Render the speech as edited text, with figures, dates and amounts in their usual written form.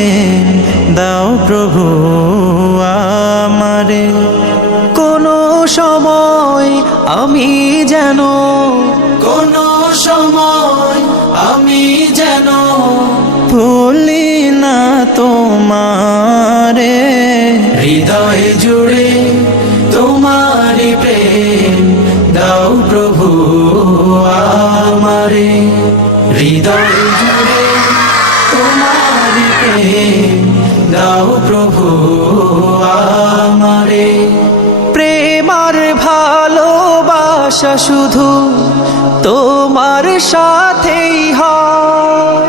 প্রেম দাও প্রভু আমারে। কোনো সময় আমি যেন, কোনো সময় আমি যেন ভুলি না তোমারে। হৃদয় জুড়ে তোমারি প্রেম দাও প্রভু আমারে। হৃদয় জুড়ে তোমারি প্রেম দাও প্রভু আমারে। প্রেম আর ভালোবাসা শুধু তোমার সাথেই হয়।